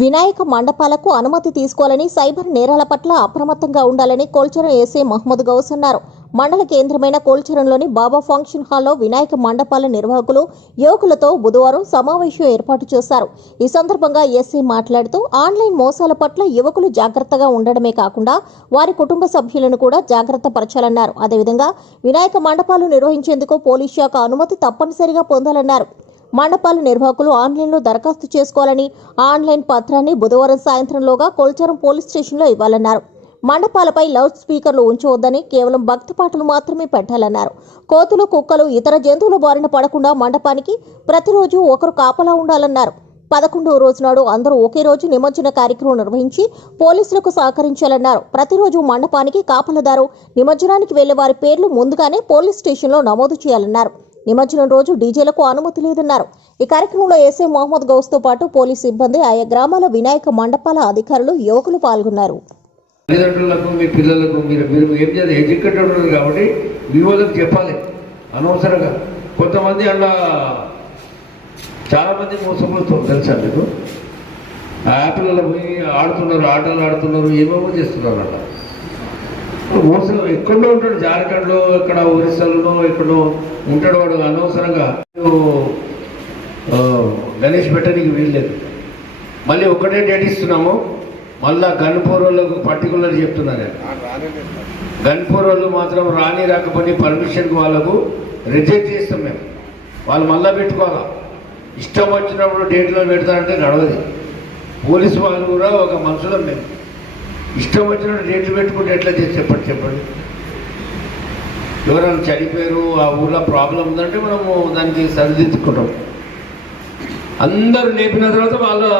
వినాయక మండపాలకు అనుమతి తీసుకోవాలని సైబర్ నేరాల పట్ల అప్రమత్తంగా ఉండాలని కోల్చరం ఎస్ఏ మహమ్మద్ గౌస్ అన్నారు. మండల కేంద్రమైన కోల్చరంలోని బాబా ఫంక్షన్ హాల్లో వినాయక మండపాల నిర్వాహకులు యువకులతో బుధవారం సమావేశం ఏర్పాటు చేశారు. ఈ సందర్భంగా ఎస్సీ మాట్లాడుతూ ఆన్లైన్ మోసాల పట్ల యువకులు జాగ్రత్తగా ఉండడమే కాకుండా వారి కుటుంబ సభ్యులను కూడా జాగ్రత్త పరచాలన్నారు. అదేవిధంగా వినాయక మండపాలు నిర్వహించేందుకు పోలీస్ శాఖ అనుమతి తప్పనిసరిగా పొందాలన్నారు. మండపాల నిర్వాహకులు ఆన్లైన్లో దరఖాస్తు చేసుకోవాలని ఆన్లైన్ పత్రాన్ని బుధవారం సాయంత్రంలోగా కొల్చారం పోలీస్ స్టేషన్లో ఇవ్వాలన్నారు. మండపాలపై లౌడ్ స్పీకర్లు ఉంచవద్దని కేవలం భక్తి పాటలు మాత్రమే పెట్టాలన్నారు. కోతులు కుక్కలు ఇతర జంతువుల బారిన పడకుండా మండపానికి ప్రతిరోజు ఒకరు కాపలా ఉండాలన్నారు. పదకొండవ రోజు నాడు అందరూ ఒకే రోజు నిమజ్జన కార్యక్రమం నిర్వహించి పోలీసులకు సహకరించాలన్నారు. ప్రతిరోజు మండపానికి కాపలదారు నిమజ్జనానికి వెళ్ళే వారి పేర్లు ముందుగానే పోలీస్ స్టేషన్లో నమోదు చేయాలన్నారు. నిమజ్జనం రోజు డీజేలకు అనుమతి లేదన్నారు. ఈ కార్యక్రమంలో ఎస్ఐ మహమ్మద్ గౌస్తో పాటు పోలీస్ సిబ్బంది ఆయా గ్రామాల వినాయక మండపాల అధికారులు యువకులు పాల్గొన్నారు. తల్లిదండ్రులకు మీ పిల్లలకు మీరు మీరు ఏం చేయాలి? ఎడ్యుకేటెడ్ కాబట్టి వివోలకు చెప్పాలి. అనవసరంగా. కొంతమంది అలా చాలామంది మోసపోతారు తెలుసా మీకు? ఆ యాప్లలో పోయి ఆడుతున్నారు ఆటలు ఆడుతున్నారు ఏమేమో చేస్తున్నారు అలా మోసం ఎక్కడో ఉంటాడు జార్ఖండ్లో ఇక్కడ ఒరిస్సాలో ఎక్కడో ఉంటాడు వాడు అనవసరంగా. గణేష్ పెట్టడానికి వీల్లేదు. మళ్ళీ ఒకటే డేట్ ఇస్తున్నాము. మళ్ళా గన్పూర్ వాళ్ళకు పర్టికులర్ చెప్తున్నారు. గన్పూర్ వాళ్ళు మాత్రం రాని రాకపోయి పర్మిషన్ వాళ్ళకు రిజెక్ట్ చేస్తాం మేము. వాళ్ళు మళ్ళా పెట్టుకోవాలా? ఇష్టం వచ్చినప్పుడు డేట్లో పెడతారంటే నడవదు. పోలీసు వాళ్ళు కూడా ఒక మనుషులం మేము. ఇష్టం వచ్చినప్పుడు డేట్లు పెట్టుకుంటే ఎట్లా చేసి చెప్పండి చెప్పండి. ఎవరైనా చనిపోయారు ఆ ఊళ్ళో ప్రాబ్లం ఉందంటే మనము దానికి సరిదిద్దుకుంటాం. అందరూ లేపిన తర్వాత వాళ్ళు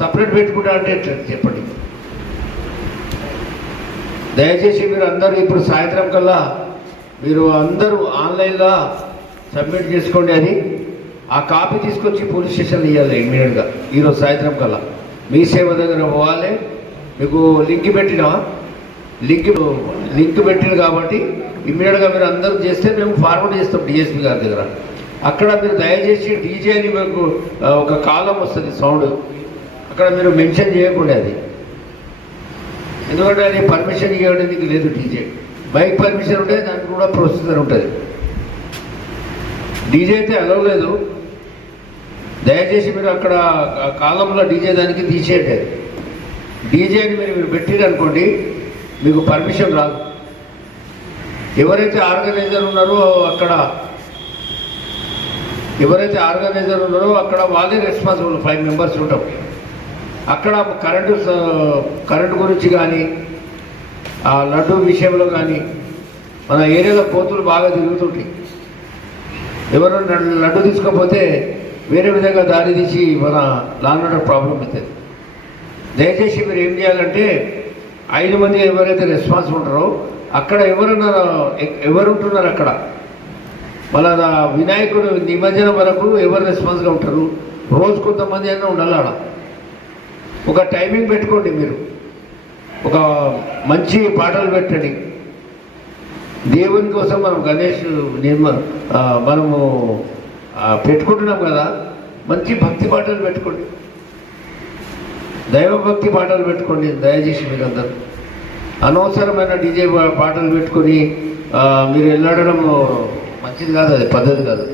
సపరేట్ పెట్టుకుంటా అంటే ఎట్లా చెప్పండి. దయచేసి మీరు అందరూ ఇప్పుడు సాయంత్రం కల్లా మీరు అందరూ ఆన్లైన్లో సబ్మిట్ చేసుకోండి అని ఆ కాపీ తీసుకొచ్చి పోలీస్ స్టేషన్లో ఇవ్వాలి ఇమీడియట్గా. ఈరోజు సాయంత్రం కల్లా. మీ సేవ దగ్గర పోవాలి. మీకు లింక్ పెట్టినా లింక్ లింక్ పెట్టిన కాబట్టి ఇమ్మీడియట్గా మీరు అందరూ చేస్తే మేము ఫార్వర్డ్ చేస్తాం డిఎస్పీ గారి దగ్గర. అక్కడ మీరు దయచేసి డీజే అని మీకు ఒక కాలం వస్తుంది సౌండ్. అక్కడ మీరు మెన్షన్ చేయకుండా అది. ఎందుకంటే అది పర్మిషన్ ఇవ్వడానికి లేదు డీజే బైక్ పర్మిషన్ ఉంటే దానికి కూడా ప్రొసీజర్ ఉంటుంది. డీజే అయితే అలవ్ లేదు. దయచేసి మీరు అక్కడ కాలంలో డీజే దానికి తీసేయండి అది. డీజేని మీరు మీరు పెట్టిరు అనుకోండి మీకు పర్మిషన్ రాదు. ఎవరైతే ఆర్గనైజర్ ఉన్నారో అక్కడ ఎవరైతే ఆర్గనైజర్ ఉన్నారో అక్కడ వాళ్ళే రెస్పాన్సిబుల్ ఫైవ్ మెంబర్స్ ఉంటాం. అక్కడ కరెంటు స- కరెంటు గురించి కానీ ఆ లడ్డు విషయంలో కానీ మన ఏరియాలో కోతులు బాగా తిరుగుతుంటాయి. ఎవరు లడ్డు తీసుకోకపోతే వేరే విధంగా దారి తీసి మన లాండ్ ప్రాబ్లం అవుతుంది. దయచేసి మీరు ఏం చేయాలంటే ఐదు మంది ఎవరైతే రెస్పాన్స్ ఉంటారో అక్కడ ఎవరున్నారో ఎవరు ఉంటున్నారు అక్కడ? మళ్ళా వినాయకుడు నిమజ్జనం వరకు ఎవరు రెస్పాన్స్గా ఉంటారు? రోజు కొంతమంది అయినా ఉండాలి ఆడ. ఒక టైమింగ్ పెట్టుకోండి మీరు. ఒక మంచి పాటలు పెట్టండి. దేవుని కోసం మనం గణేష్ నిర్మ మనము పెట్టుకుంటున్నాం కదా మంచి భక్తి పాటలు పెట్టుకోండి. దైవభక్తి పాటలు పెట్టుకోండి దయచేసి మీరందరూ. అనవసరమైన డీజే పాటలు పెట్టుకొని మీరు వెళ్ళడడం మంచిది కాదు అది పద్ధతి కాదు.